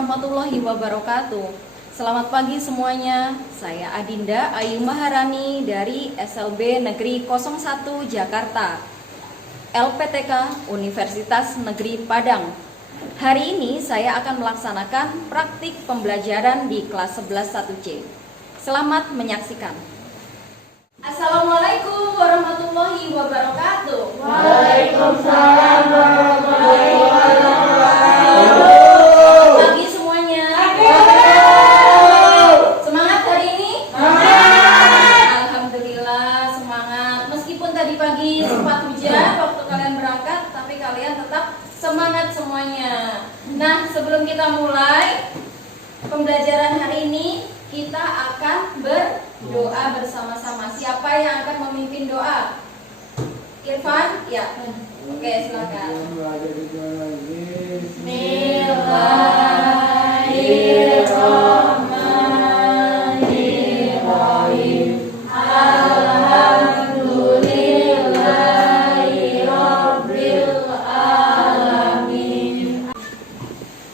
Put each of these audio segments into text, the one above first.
warahmatullahi wabarakatuh. Selamat pagi semuanya. Saya Adinda Ayu Maharani dari SLB Negeri 01 Jakarta, LPTK Universitas Negeri Padang. Hari ini saya akan melaksanakan praktik pembelajaran di kelas 11 1C. Selamat menyaksikan. Assalamualaikum warahmatullahi wabarakatuh. Waalaikumsalam warahmatullahi wabarakatuh. Pagi semuanya. Semangat hari ini? Alhamdulillah semangat. Meskipun tadi pagi sempat hujan waktu kalian berangkat, tapi kalian tetap semangat semuanya. Nah, sebelum kita mulai pembelajaran hari ini, kita akan berdoa bersama-sama. Siapa yang akan memimpin doa? Irfan? Ya. Oke, silakan. Bismillahirrahmanirrahim. Alhamdulillahirabbil alamin.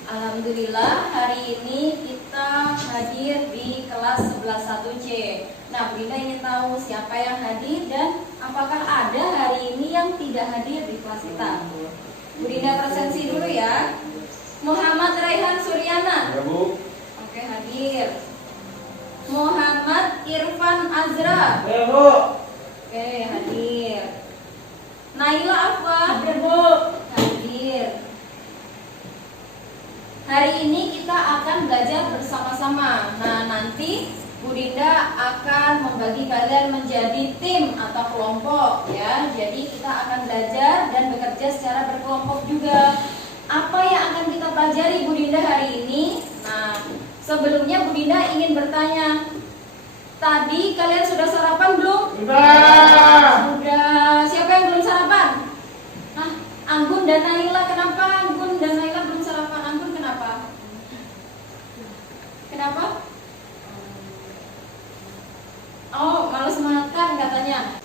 Alhamdulillah, hari ini kita hadir di kelas 11 1C. Nah, Bu Dinda ingin tahu siapa yang hadir dan apakah ada hari ini yang tidak hadir di kelas kita. Bu Dinda presensi dulu ya. Muhammad Raihan Suryana. Ya, Bu. Oke, hadir. Muhammad Irfan Azra. Ya, Bu. Oke, hadir. Naila Afwa. Ya, Bu. Hadir. Hari ini kita akan belajar bersama-sama. Nah, nanti Bu Dinda akan membagi kalian menjadi tim atau kelompok ya. Jadi kita akan belajar dan bekerja secara berkelompok juga. Apa yang akan kita pelajari Bu Dinda hari ini? Nah, sebelumnya Bu Dinda ingin bertanya. Tadi kalian sudah sarapan belum? Sudah. Sudah. Siapa yang belum sarapan? Nah, Anggun dan Naila. Kenapa Anggun dan Naila belum sarapan? Anggun kenapa? Kenapa? Oh, males makan katanya.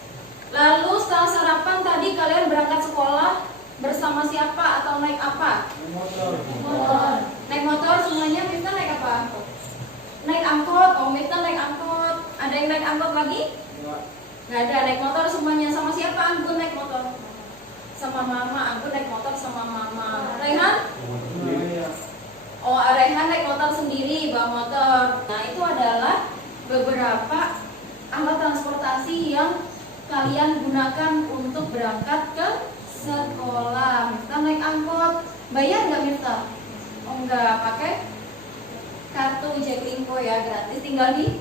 Lalu setelah sarapan tadi kalian berangkat sekolah bersama siapa atau naik apa? Motor. Motor. Naik motor semuanya. Miftah naik apa? Naik angkot. Oh, Miftah naik angkot. Ada yang naik angkot lagi? Nggak ada. Naik motor semuanya. Sama siapa Anggun naik motor? Sama mama. Anggun naik motor sama mama. Rehan? Oh, Rehan naik motor sendiri, bawa motor. Nah, itu adalah beberapa alat transportasi yang kalian gunakan untuk berangkat ke sekolah. Miftah naik angkot. Bayar nggak Miftah? Oh, nggak. Pakai kartu Jaklingko ya, gratis. Tinggal di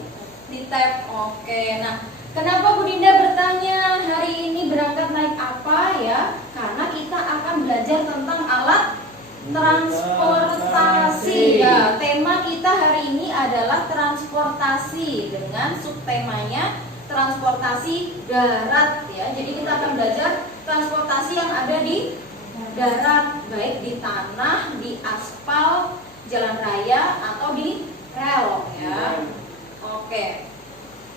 tap. Oke. Nah, kenapa Bu Dinda bertanya hari ini berangkat naik apa ya? Karena kita akan belajar tentang alat transportasi ya. Tema kita hari ini adalah transportasi dengan subtemanya transportasi darat ya. Jadi kita akan belajar transportasi yang ada di darat, baik di tanah, di aspal, jalan raya atau di rel ya. Oke.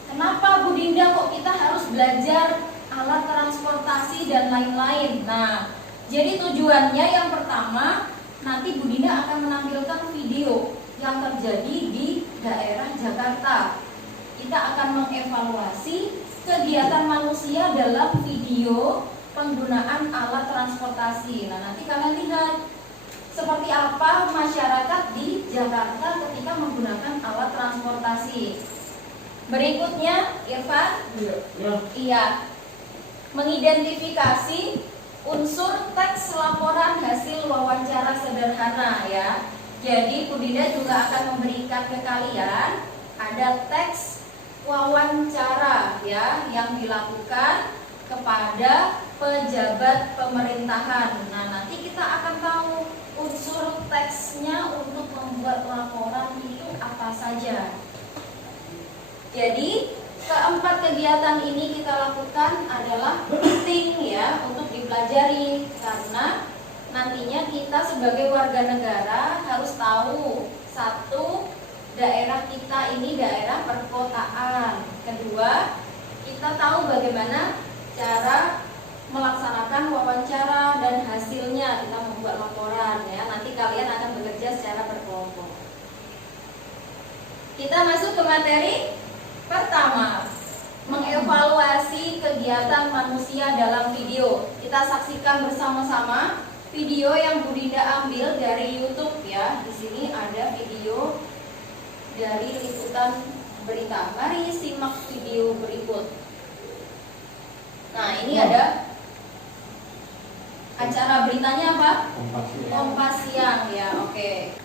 Kenapa Bu Dinda kok kita harus belajar alat transportasi dan lain-lain? Nah, jadi tujuannya yang pertama, nanti Bu Dinda akan menampilkan video yang terjadi di daerah Jakarta. Kita akan mengevaluasi kegiatan manusia dalam video penggunaan alat transportasi. Nah, nanti kalian lihat seperti apa masyarakat di Jakarta ketika menggunakan alat transportasi. Berikutnya, Irfan? Iya. Mengidentifikasi unsur teks laporan hasil wawancara sederhana ya. Jadi Bu Dinda juga akan memberikan ke kalian ada teks wawancara ya yang dilakukan kepada pejabat pemerintahan. Nah, nanti kita akan tahu unsur teksnya untuk membuat laporan itu apa saja. Jadi keempat kegiatan ini kita lakukan adalah penting ya untuk dipelajari karena nantinya kita sebagai warga negara harus tahu, satu, daerah kita ini daerah perkotaan. Kedua, kita tahu bagaimana cara melaksanakan wawancara dan hasilnya kita membuat laporan ya. Nanti kalian akan bekerja secara berkelompok. Kita masuk ke materi pertama, mengevaluasi kegiatan manusia dalam video. Kita saksikan bersama-sama video yang Bu Dinda ambil dari YouTube ya. Di sini ada video dari liputan berita. Mari simak video berikut. Nah, ini ada acara beritanya apa? Kompas Siang ya, oke.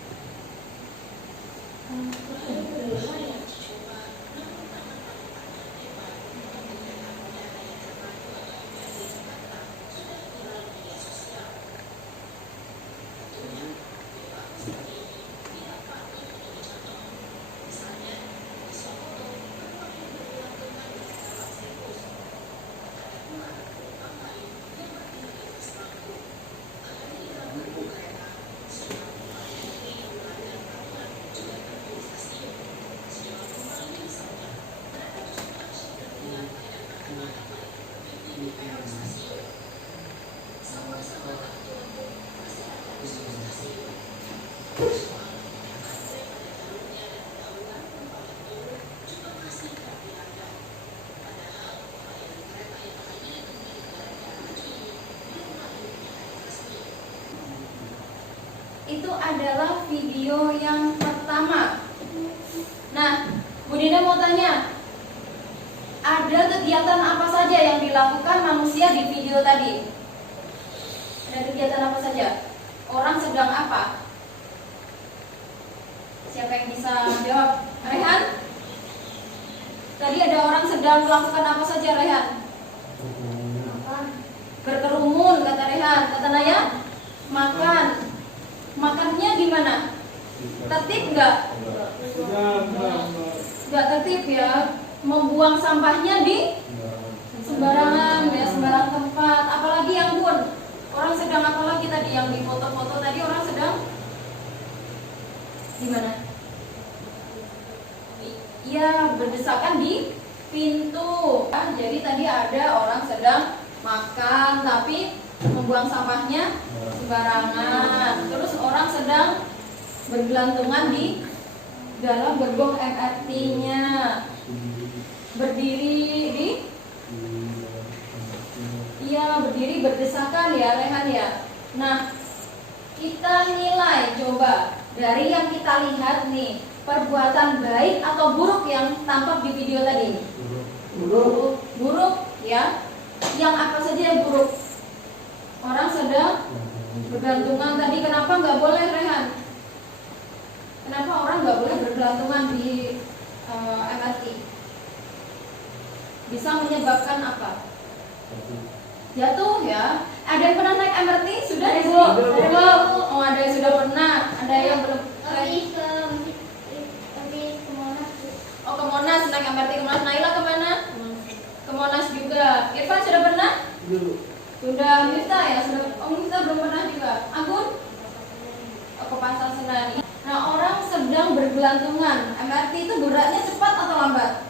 Itu adalah video yang pertama. Nah, Bu Dinda mau tanya, ada kegiatan apa saja yang dilakukan manusia di video tadi? Ada kegiatan apa saja? Orang sedang apa? Siapa yang bisa jawab? Rehan? Tadi ada orang sedang melakukan apa saja, Rehan? Berkerumun, kata Rehan. Kata Naya? Makan. Makannya gimana? Tertib nggak? Nggak tertib ya. Membuang sampahnya di sembarangan ya, sembarang tempat. Apalagi yang pun orang sedang apa lagi tadi yang di foto-foto tadi, orang sedang gimana? Iya, berdesakan di pintu. Jadi tadi ada orang sedang makan tapi membuang sampahnya sembarangan. Terus orang sedang bergelantungan di dalam gerbong MRT-nya. Berdiri di berdiri berdesakan ya, Rehan ya. Nah, kita nilai coba dari yang kita lihat nih, perbuatan baik atau buruk yang tampak di video tadi. Buruk ya. Yang apa saja yang buruk? Orang sedang bergantungan tadi, kenapa nggak boleh, Rehan? Kenapa orang nggak boleh bergelantungan di MRT? Bisa menyebabkan apa? Jatuh ya. Ada yang pernah naik MRT? Sudah Ibu? Oh, ada yang sudah pernah. Ada yang belum? Oh, ke Monas, naik MRT ke Monas. Naila kemana? Ke Monas juga. Irfan sudah pernah? Sudah. Miftah ya? Sudah. Oh, Miftah belum pernah juga. Agun? Oh, ke Pasar Senen. Nah, orang sedang bergelantungan. MRT itu geraknya cepat atau lambat?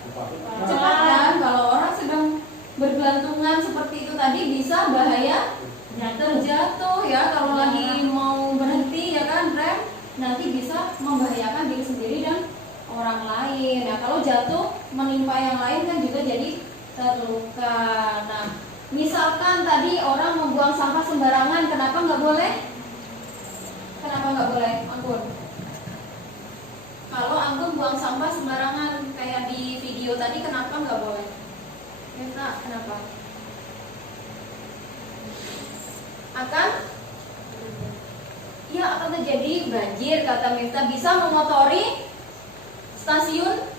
Cepat kan? Kalau orang sedang bergelantungan seperti itu tadi bisa bahaya terjatuh ya. Kalau lagi mau berhenti ya kan, rem, nanti bisa membahayakan diri sendiri dan orang lain. Nah, kalau jatuh menimpa yang lain kan juga jadi terluka. Nah, misalkan tadi orang membuang sampah sembarangan, kenapa nggak boleh? Kenapa nggak boleh, Anggun? Kalau Anggun buang sampah sembarangan kayak di video tadi, kenapa nggak boleh? Mita, kenapa? Akan terjadi banjir, kata Mifta, bisa mengotori stasiun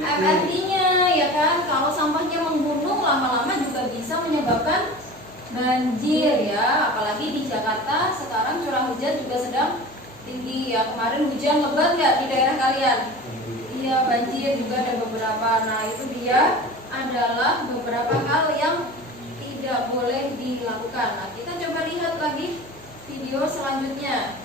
MRT-nya, ya kan? Kalau sampahnya menggunung, lama-lama juga bisa menyebabkan banjir ya. Apalagi di Jakarta sekarang curah hujan juga sedang tinggi ya. Kemarin hujan lebat nggak di daerah kalian? Iya, banjir juga ada beberapa. Nah, itu dia adalah beberapa hal yang tidak boleh dilakukan. Nah, kita coba lihat lagi video selanjutnya.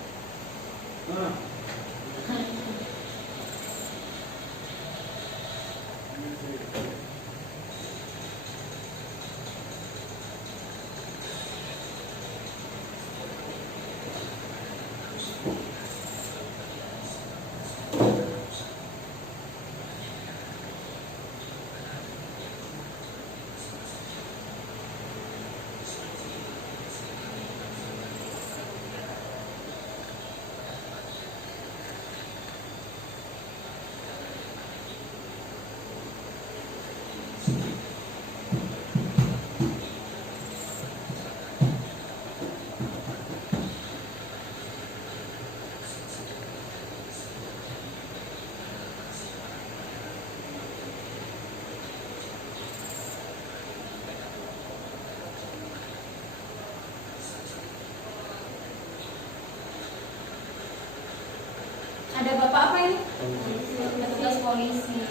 polisi.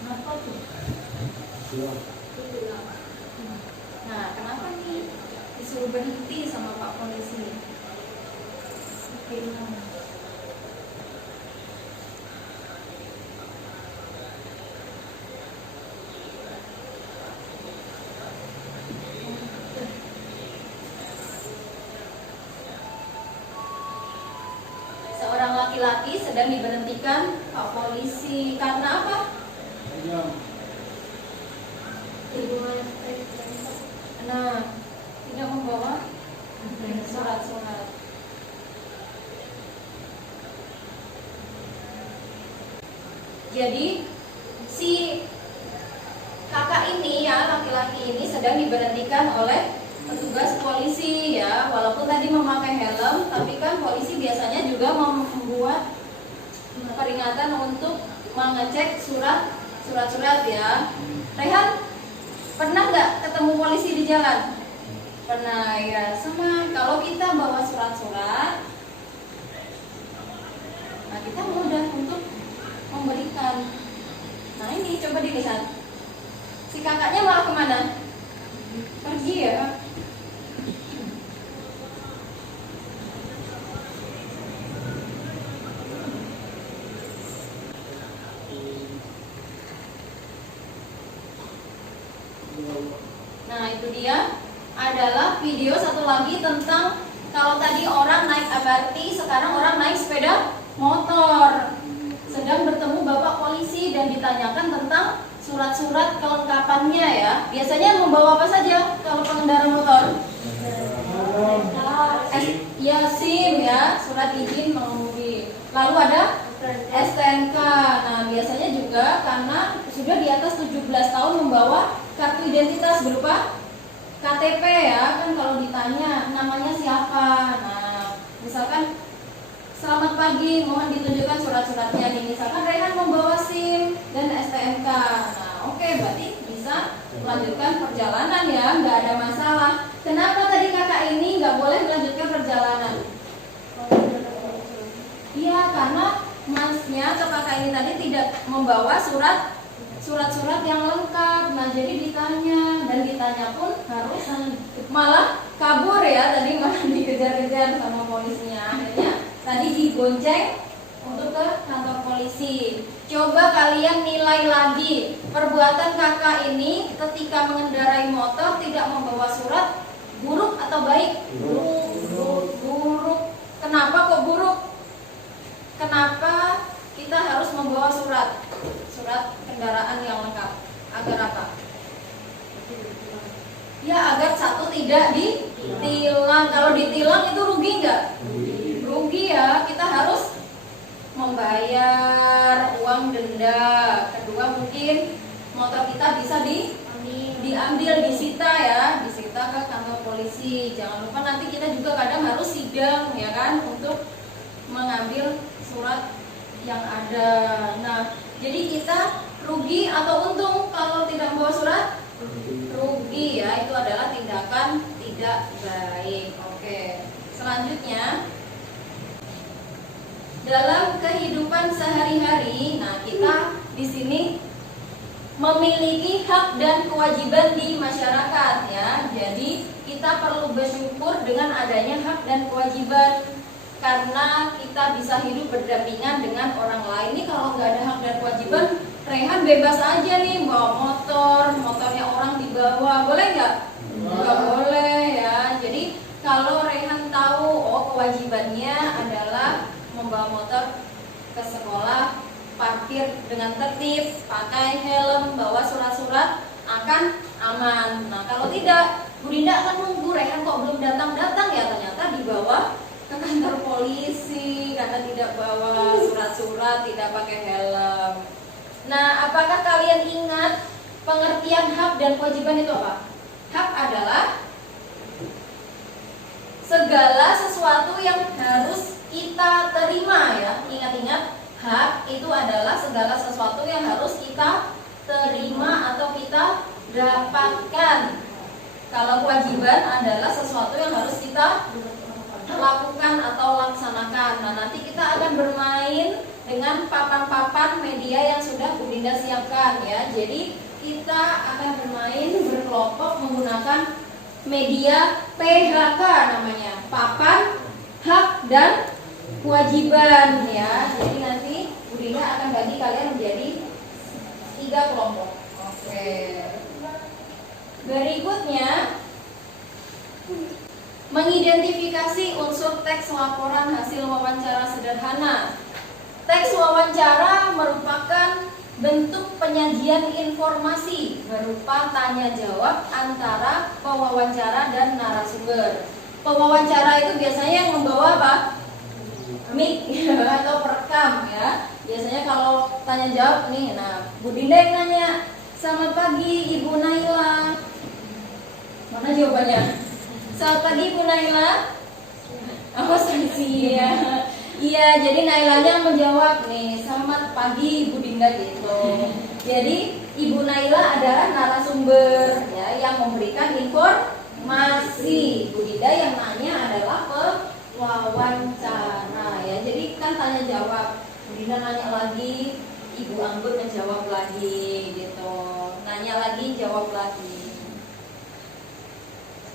Kenapa tuh? Nah, kenapa nih disuruh berhenti sama Pak Polisi? Oke, seorang laki-laki sedang diberhentikan Pak Polisi karena apa? Nah, tidak membawa surat-surat. Jadi si kakak ini ya, laki-laki ini sedang diberhentikan oleh petugas polisi ya. Walaupun tadi memakai helm, tapi kan polisi biasanya juga membuat peringatan untuk mengecek surat-surat ya. Rehan, pernah nggak ketemu polisi di jalan? Pernah ya. Sama kalau kita bawa surat-surat, nah kita mudah untuk memberikan. Nah ini coba dilihat, si kakaknya malah kemana? Pergi ya. Nah itu dia adalah video satu lagi tentang kalau tadi orang naik MRT, sekarang orang naik sepeda motor. Sedang bertemu bapak polisi dan ditanyakan tentang surat-surat kelengkapannya ya. Biasanya membawa apa saja kalau pengendara motor? Ya SIM ya, surat izin mengemudi. Lalu ada STNK. Nah biasanya juga karena sudah di atas 17 tahun membawa kartu identitas berupa KTP ya. Kan kalau ditanya namanya siapa, nah misalkan selamat pagi, mohon ditunjukkan surat-suratnya nih. Misalkan Rehan membawa SIM dan STNK. Nah, oke, berarti bisa melanjutkan perjalanan ya, nggak ada masalah. Kenapa tadi kakak ini nggak boleh melanjutkan perjalanan? Iya, karena masnya atau kakak ini tadi tidak membawa surat-surat yang lengkap. Nah, jadi ditanya dan ditanya pun harus malah kabur ya, tadi malah dikejar-kejar sama polisinya. Akhirnya tadi digonceng untuk ke kantor polisi. Coba kalian nilai lagi perbuatan kakak ini ketika mengendarai motor tidak membawa surat, buruk atau baik? Buruk. Kenapa kok buruk? Kenapa kita harus membawa surat kendaraan yang lengkap? Agar apa? Ya agar satu tidak ditilang. Kalau ditilang itu rugi nggak? Rugi ya, kita harus membayar uang denda. Kedua mungkin motor kita bisa diambil, disita ya, disita ke kantor polisi. Jangan lupa nanti kita juga kadang harus sidang ya kan untuk mengambil surat yang ada. Nah, jadi kita rugi atau untung kalau tidak membawa surat? Rugi ya, itu adalah tindakan tidak baik. Oke, selanjutnya dalam kehidupan sehari-hari, nah kita di sini memiliki hak dan kewajiban di masyarakat ya. Jadi kita perlu bersyukur dengan adanya hak dan kewajiban karena kita bisa hidup berdampingan dengan orang lain. Ini kalau nggak ada hak dan kewajiban, Rehan bebas aja nih bawa motornya orang dibawa, boleh nggak? Nggak boleh ya. Jadi kalau Rehan tahu, kewajibannya adalah membawa motor ke sekolah, parkir dengan tertib, pakai helm, bawa surat-surat, akan aman. Nah kalau tidak, Bu Dinda akan nunggu Rehan kok belum datang-datang ya, ternyata dibawa ke kantor polisi karena tidak bawa surat-surat, tidak pakai helm. Nah apakah kalian ingat pengertian hak dan kewajiban itu apa? Hak adalah segala sesuatu yang harus kita terima ya. Ingat-ingat, hak itu adalah segala sesuatu yang harus kita terima atau kita dapatkan. Kalau kewajiban adalah sesuatu yang harus kita lakukan atau laksanakan. Nah, nanti kita akan bermain dengan papan-papan media yang sudah Bu Dinda siapkan ya. Jadi kita akan bermain berkelompok menggunakan media PHK namanya, papan, hak, dan kewajiban ya. Jadi nanti Bu Dinda akan bagi kalian menjadi 3 kelompok. Oke. Berikutnya, mengidentifikasi unsur teks laporan hasil wawancara sederhana. Teks wawancara merupakan bentuk penyajian informasi berupa tanya jawab antara pewawancara dan narasumber. Pewawancara itu biasanya yang membawa apa? Mic atau perekam ya. Biasanya kalau tanya jawab nih, nah Bu Dinda yang nanya, selamat pagi Ibu Naila. Mana jawabannya? Selamat pagi Bu Naila. Oh, sih ya. Iya, jadi Nailanya menjawab nih, selamat pagi Bu Dinda gitu. Jadi Ibu Naila adalah narasumber ya yang memberikan informasi. Bu Dinda yang nanya adalah pewawancara ya. Jadi kan tanya jawab. Bu Dinda nanya lagi, Ibu Anggun menjawab lagi gitu. Nanya lagi, jawab lagi.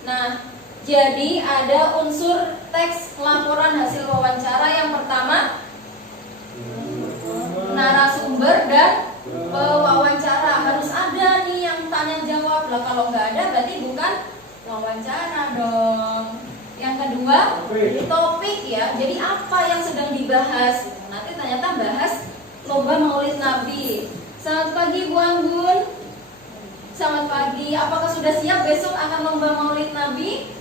Nah, jadi ada unsur teks laporan hasil wawancara. Yang pertama, narasumber dan pewawancara. Harus ada nih yang tanya jawab lah. Kalau nggak ada berarti bukan wawancara dong. Yang kedua, topik ya. Jadi apa yang sedang dibahas? Nanti ternyata bahas lomba Maulid Nabi. Selamat pagi Bu Anggun. Selamat pagi. Apakah sudah siap besok akan lomba Maulid Nabi?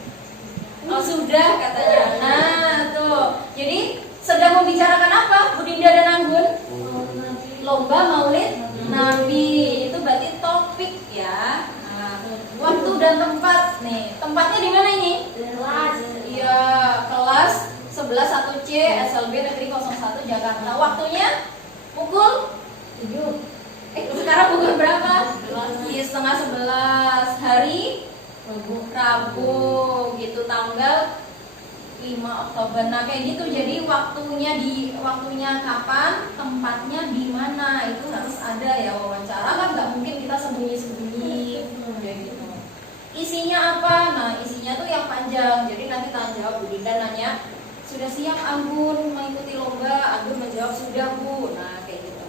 Oh sudah katanya. Nah tuh. Jadi sedang membicarakan apa Bu Dinda dan Anggun? Lomba Maulid Nabi. Itu berarti topik ya. Nah, waktu dan tempat nih. Tempatnya di mana ini? Kelas. Iya, kelas 11 1C SLB Negeri 01 Jakarta. Waktunya pukul 7. Sekarang pukul berapa? Iya, setengah 11. Hari Rabu gitu, tanggal 5 Oktober. Nah kayak gitu. Jadi waktunya kapan, tempatnya di mana, itu harus ada ya. Wawancara kan nggak mungkin kita sembunyi-sembunyi kayak gitu. Isinya apa? Nah isinya tuh yang panjang. Jadi nanti tanya jawab. Bu Dinda nanya, sudah siap Anggun mengikuti lomba? Anggun menjawab sudah Bu. Nah kayak gitu.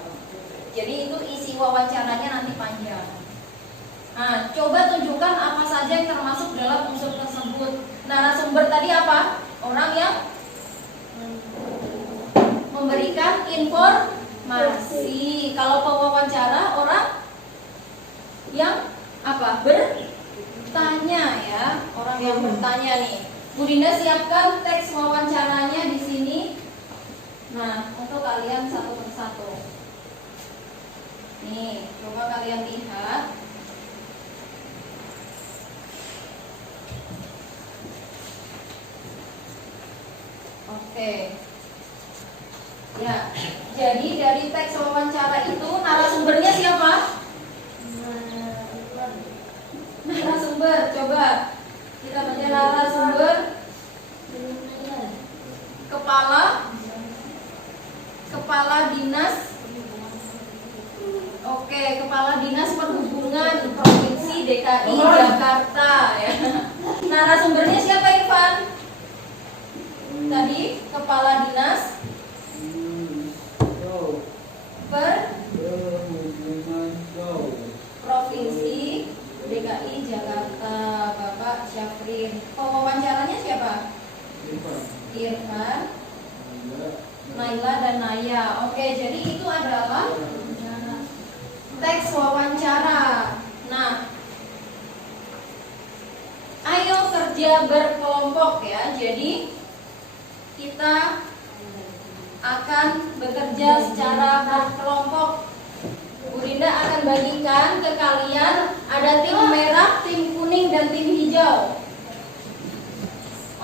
Jadi itu isi wawancaranya nanti panjang. Nah, coba tunjukkan apa saja yang termasuk dalam unsur tersebut. Narasumber tadi apa? Orang yang memberikan informasi. Kalau pewawancara orang yang apa? Bertanya ya. Orang yang bertanya nih. Bu Dinda siapkan teks wawancaranya di sini. Nah, untuk kalian satu persatu. Nih, coba kalian lihat. Oke. Ya, jadi dari teks wawancara itu narasumbernya siapa? Narasumber, coba kita baca narasumber. Kepala dinas. Oke, Kepala Dinas Perhubungan Provinsi DKI Jakarta ya. Narasumbernya siapa Irfan? Tadi Kepala Dinas Provinsi DKI Jakarta, Bapak Syafrin. Pewawancaranya siapa? Irfan, Naila dan Naya. Oke, jadi itu adalah teks wawancara. Nah, ayo kerja berkelompok ya. Jadi kita akan bekerja secara berkelompok. Bu Dinda akan bagikan ke kalian, ada tim merah, tim kuning, dan tim hijau.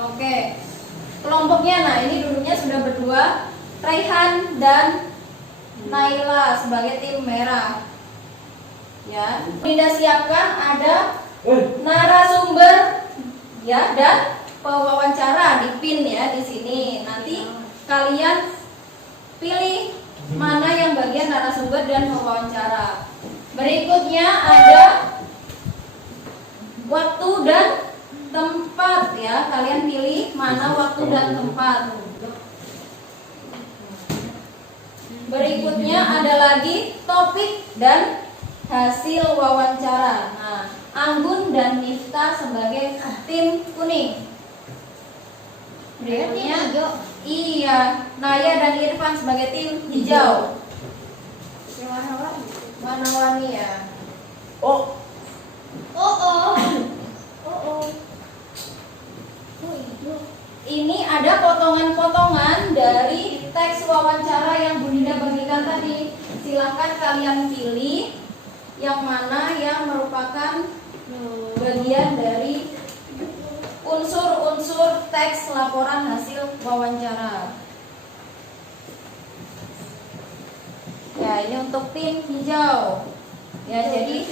Oke, kelompoknya, nah ini dulunya sudah berdua, Raihan dan Naila sebagai tim merah. Ya, Bu Dinda siapkan ada narasumber ya dan pewawancara di pin ya di sini. Nanti kalian pilih mana yang bagian narasumber dan pewawancara. Berikutnya ada waktu dan tempat ya. Kalian pilih mana waktu dan tempat. Berikutnya ada lagi topik dan hasil wawancara. Nah, Anggun dan Miftah sebagai tim kuning. Berikutnya iya, Naya dan Irfan sebagai tim hijau. Warna-warni ya. Oh, Ini ada potongan-potongan dari teks wawancara yang Bu Dinda bagikan tadi. Silahkan kalian pilih yang mana yang merupakan bagian dari unsur-unsur teks laporan hasil wawancara. Ya, ini untuk tim hijau. Ya, jadi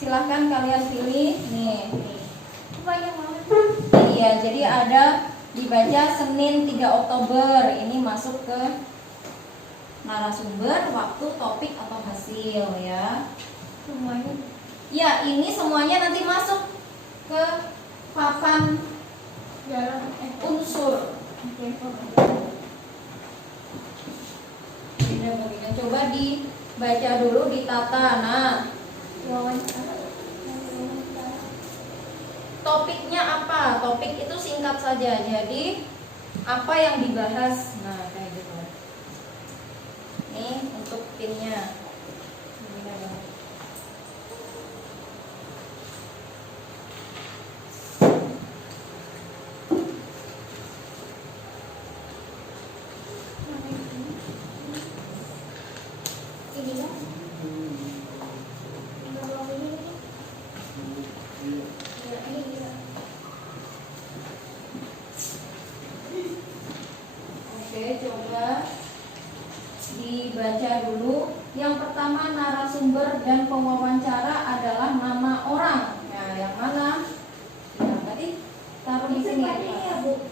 silahkan kalian pilih nih. Iya, jadi ada dibaca Senin 3 Oktober. Ini masuk ke narasumber, waktu, topik atau hasil ya. Semuanya. Ya, ini semuanya nanti masuk ke papan unsur. Coba dibaca dulu, ditata. Nah, topiknya apa? Topik itu singkat saja. Jadi apa yang dibahas? Nah, kayak gitu. Nih untuk pinnya. Oke, coba dibaca dulu. Yang pertama, narasumber dan pewawancara adalah nama orang. Nah, yang mana? Ya, berarti taruh di sini ya, Bu.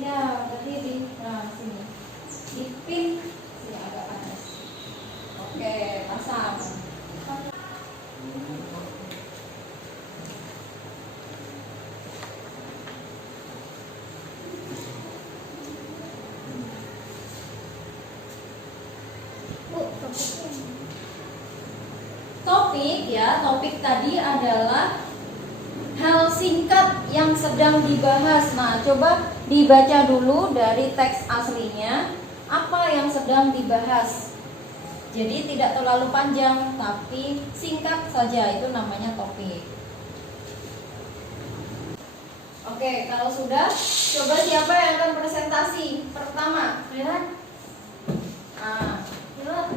Ya, berarti di sini. Di pin sini agak panas. Oke, pasang. Topik ya, topik tadi adalah hal singkat yang sedang dibahas. Nah, coba dibaca dulu dari teks aslinya apa yang sedang dibahas. Jadi tidak terlalu panjang, tapi singkat saja, itu namanya topik. Oke, kalau sudah, coba siapa yang akan presentasi pertama? Lihat. Ah, lihat.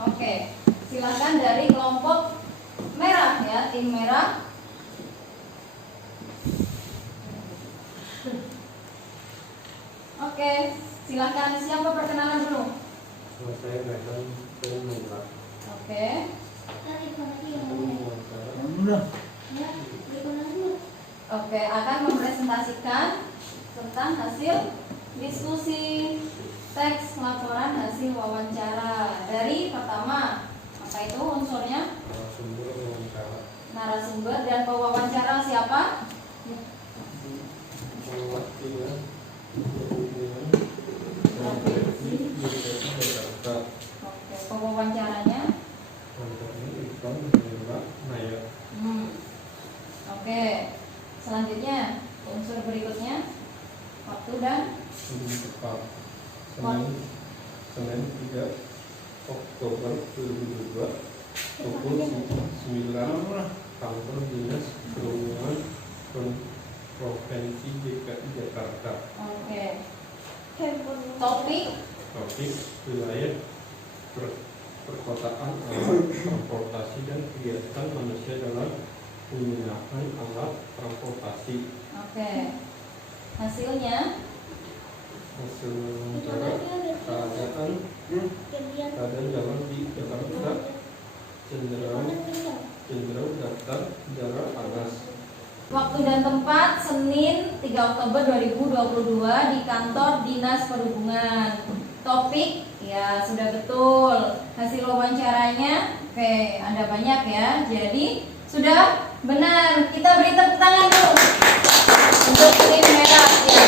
Oke, silakan dari kelompok merah ya, tim merah. Oke, silakan siapa perkenalan dulu? Saya Rehan Pemula. Oke. Oke, akan mempresentasikan tentang hasil diskusi teks laporan hasil wawancara. Dari pertama, apa itu unsurnya? Narasumber wawancara. Narasumber dan pewawancara siapa? Perwakilan Perhubungan Provinsi DKI Jakarta. Oke, pewawancaranya. Kontaknya Irfan Mbak Naya. Oke, selanjutnya unsur berikutnya waktu dan Tepat Senin 3 Oktober 2022 pukul 9 kantor Dinas Perhubungan Provinsi DKI Jakarta. oke. Topik Wilayah perkotaan, transportasi dan kegiatan manusia dalam penggunaan alat transportasi. oke. Hasilnya hasil wawancara keadaan jalan di Jakarta cenderung daftar jarak panas. Waktu dan tempat Senin 3 Oktober 2022 di kantor Dinas Perhubungan. Topik ya sudah betul. Hasil wawancaranya oke, ada banyak ya. Jadi sudah benar. Kita beri tepuk tangan dulu untuk tim merah ya.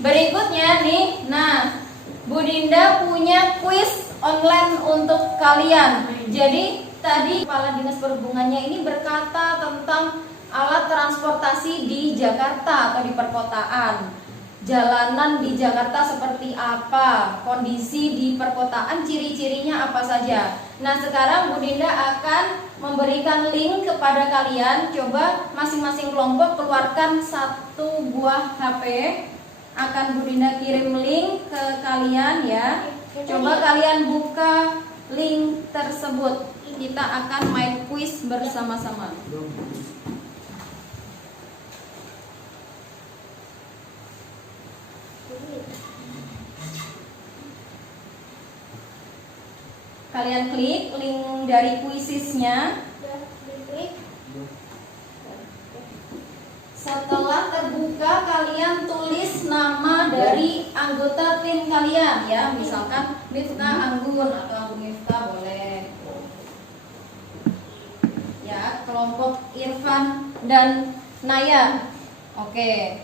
Berikutnya nih, nah Bu Dinda punya kuis online untuk kalian. Jadi tadi Kepala Dinas Perhubungannya ini berkata tentang alat transportasi di Jakarta atau di perkotaan. Jalanan di Jakarta seperti apa, kondisi di perkotaan, ciri-cirinya apa saja. Nah sekarang Bu Dinda akan memberikan link kepada kalian. Coba masing-masing kelompok keluarkan satu buah HP. Akan Bu Dinda kirim link ke kalian ya. Coba kalian buka link tersebut. Kita akan main kuis bersama-sama. Kalian klik link dari kuisisnya. Setelah terbuka, kalian tulis nama dari anggota tim kalian ya. Misalkan Miftah Anggun atau Anggun Miftah boleh. Ya, kelompok Irfan dan Naya. Oke.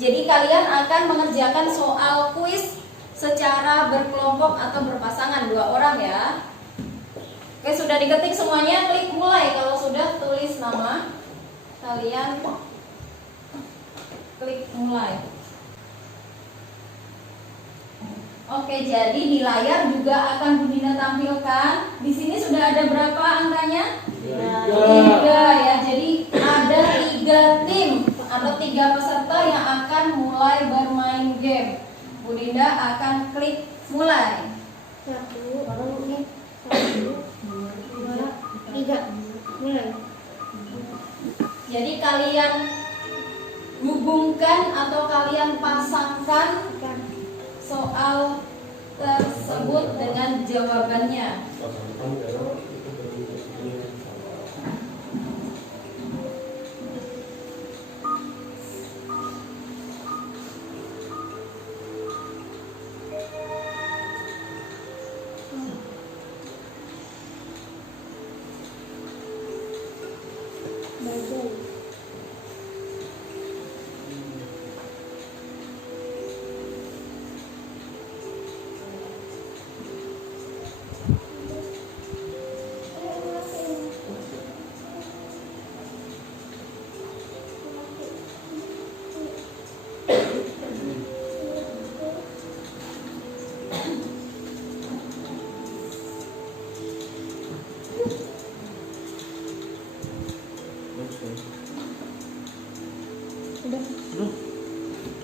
Jadi kalian akan mengerjakan soal kuis secara berkelompok atau berpasangan 2 orang ya. Oke, sudah diketik semuanya, klik mulai. Kalau sudah tulis nama kalian, klik mulai. Oke, jadi di layar juga akan Bu Dinda tampilkan. Di sini sudah ada berapa angkanya? 3 ya. Jadi ada 3 tim atau 3 peserta yang akan mulai bermain game. Bu Dinda akan klik mulai. 1, 2, 3, mulai. Jadi kalian hubungkan atau kalian pasangkan soal tersebut dengan jawabannya. Pasangkan jarak itu berarti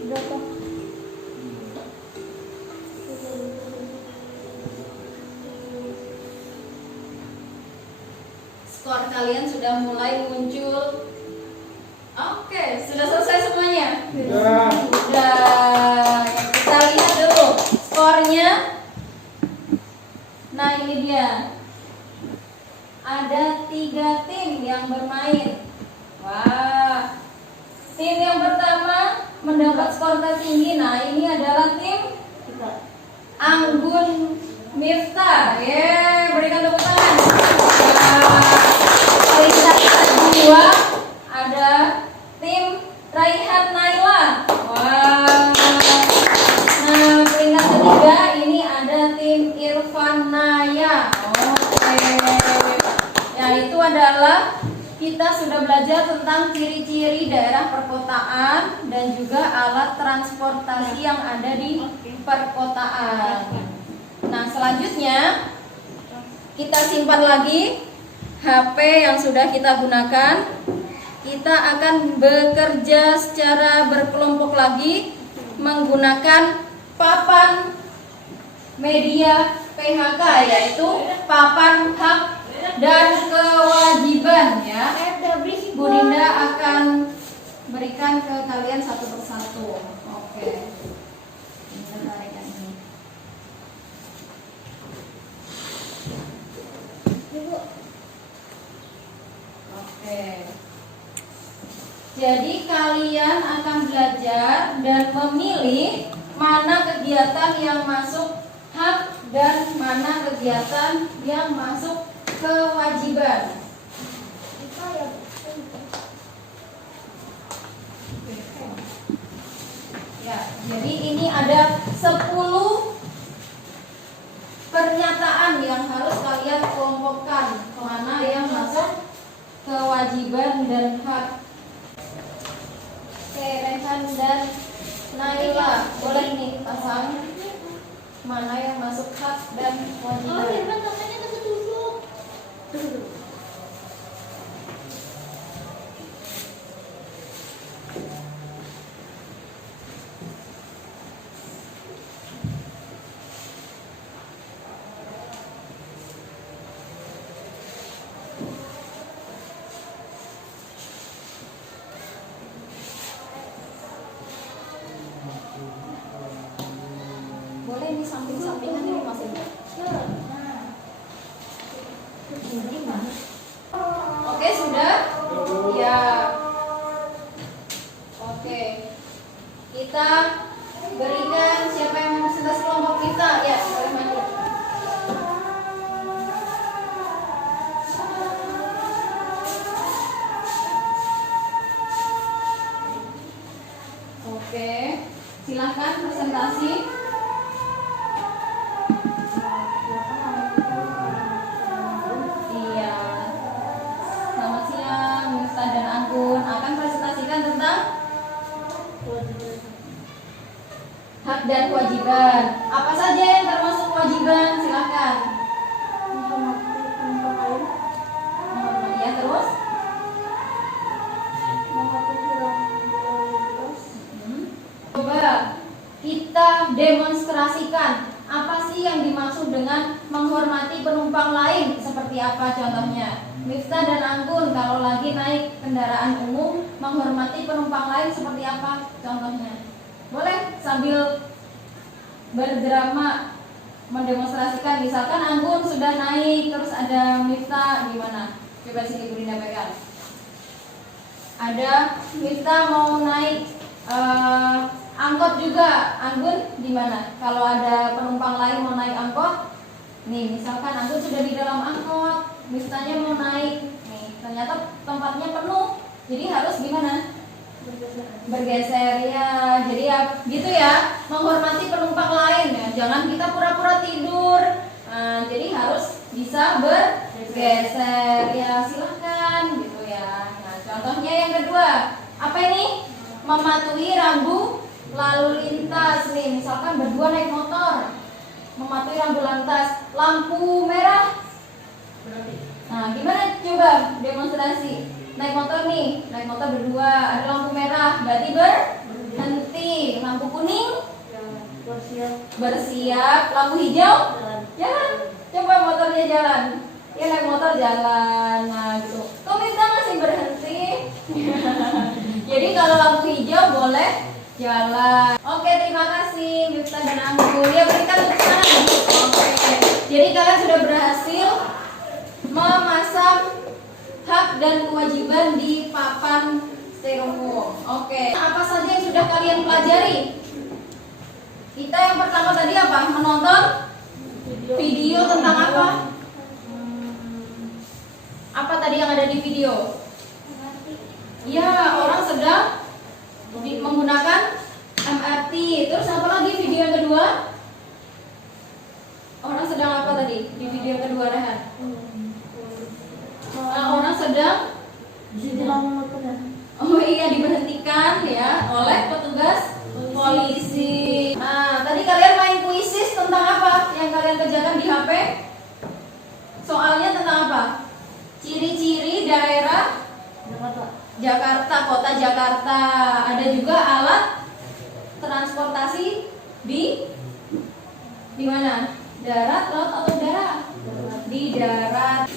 Berapa? Skor kalian sudah mulai muncul. Oke, sudah selesai semuanya? Sudah. Kita lihat dulu skornya. Nah, ini dia. Ada 3 tim yang bermain. Wah. Tim yang pertama mendapat skor tertinggi. Nah, ini adalah tim Anggun Miftah. Berikan tepuk tangan. Peringkat kedua ada tim Raihan Naila. Wah. Nah, peringkat ketiga ini ada tim Irfan Naya. Oke. Ya, itu adalah kita sudah belajar tentang ciri-ciri daerah perkotaan dan juga alat transportasi yang ada di perkotaan. Nah, selanjutnya kita simpan lagi HP yang sudah kita gunakan. Kita akan bekerja secara berkelompok lagi menggunakan papan media PHK, yaitu papan hak dan kewajiban ya. Bu Dinda akan berikan ke kalian satu persatu. Oke. Ini tertarikan ini. Ibu. Oke. Jadi kalian akan belajar dan memilih mana kegiatan yang masuk hak dan mana kegiatan yang masuk kewajiban. Kita ya. Ya, jadi ini ada 10 pernyataan yang harus kalian kelompokkan mana yang masuk kewajiban dan hak. Oke, Rehan dan Naila, boleh nih pasang mana yang masuk hak dan Oh, kewajiban. Firman tangannya ketusuk. Boleh nih samping-sampingan ini masih. Oke, sudah? Ya. Oke. Kita berikan siapa yang presentasi kelompok kita. Ya, boleh maju. Oke. Silahkan presentasi. Iya. Selamat siang, Mista dan Anggun akan presentasikan tentang hak dan kewajiban. Apa saja yang termasuk kewajiban? Silakan. Ya, terus. Coba kita demonstrasikan apa sih yang dimaksud dengan menghormati penumpang lain, seperti apa contohnya. Miftah dan Anggun kalau lagi naik kendaraan umum menghormati penumpang lain seperti apa contohnya. Boleh sambil berdrama mendemonstrasikan. Misalkan Anggun sudah naik terus ada Miftah, gimana? Coba sini Bu Dinda pegang. Ada Miftah mau naik angkot juga, Anggun gimana? Kalau ada penumpang lain mau naik angkot, nih misalkan Anggun sudah di dalam angkot, Miftahnya mau naik, nih ternyata tempatnya penuh, jadi harus gimana? Bergeser ya, jadi ya gitu ya, menghormati penumpang lain ya, jangan kita pura-pura tidur. Nah, jadi harus bisa bergeser ya, silahkan gitu ya. Nah, contohnya yang kedua, apa ini? Mematuhi rambu lalu lintas nih, misalkan berdua naik motor, mematuhi rambu lintas, lampu merah. Nah, gimana coba demonstrasi? Naik motor nih, naik motor berdua, ada lampu merah, berarti berhenti. Lampu kuning bersiap, lampu hijau jalan. Coba motornya jalan, ya naik motor jalan. Nah gitu. Kok kita masih berhenti? Jadi kalau lampu hijau boleh jalan. Oke, terima kasih Miftah dan Anggun. Ya, berikan tepuk tangan. Oke. Jadi kalian sudah berhasil memasang hak dan kewajiban di papan styrofoam. Oke. Apa saja yang sudah kalian pelajari? Kita yang pertama tadi apa? Menonton video tentang apa? Apa tadi yang ada di video? Ya, orang sedang menggunakan MRT. Terus apa lagi video yang kedua? Orang sedang apa tadi di video yang kedua, Rehan? Orang sedang oh iya, diberhentikan ya oleh petugas polisi. Nah, tadi kalian main kuisis tentang apa yang kalian kerjakan di HP? Soalnya tentang apa? Ciri-ciri daerah Jakarta, kota Jakarta. Ada juga alat transportasi di mana? Darat, laut atau udara? Di darat.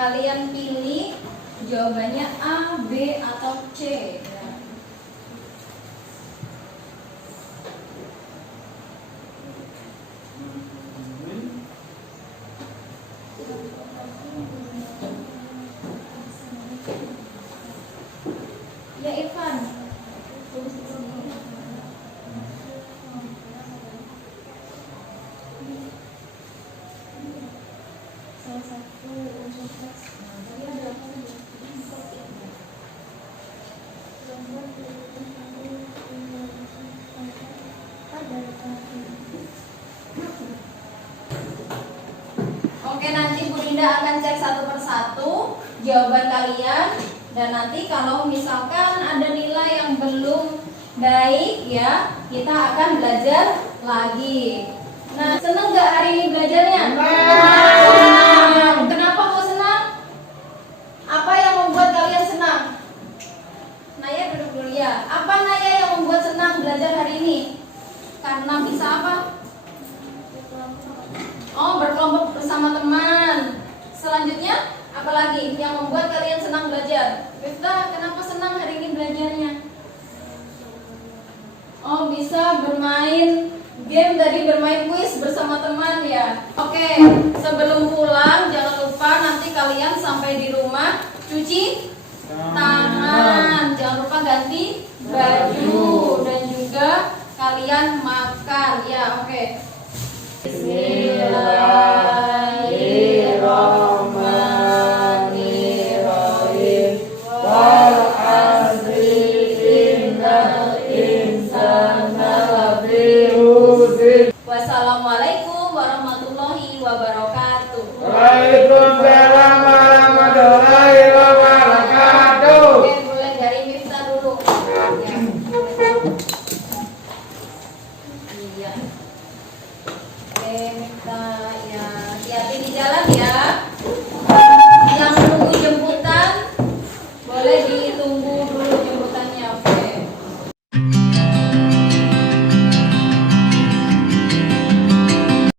Kalian pilih jawabannya A, B, atau C. Ya. Ya Irfan. Salah satu unsur tes. Tadi ada apa? Oke, nanti Bu Dinda akan cek satu persatu jawaban kalian, dan nanti kalau misalkan ada nilai yang belum baik ya, kita akan belajar lagi. Nah, seneng nggak hari ini belajarnya? Senang. Kenapa kok senang? Apa yang membuat kalian senang? Naya duduk dulu ya. Apa Naya yang membuat senang belajar hari ini? Karena bisa apa? Oh, berkelompok bersama teman. Selanjutnya, apa lagi yang membuat kalian senang belajar? Miftah, kenapa senang hari ini belajarnya? Oh, bisa bermain game tadi, bermain kuis bersama teman ya. Oke, sebelum pulang jangan lupa nanti kalian sampai di rumah cuci tangan. Jangan lupa ganti baju dan juga kalian makan ya. Oke. Bismillahirrahmanirrahim.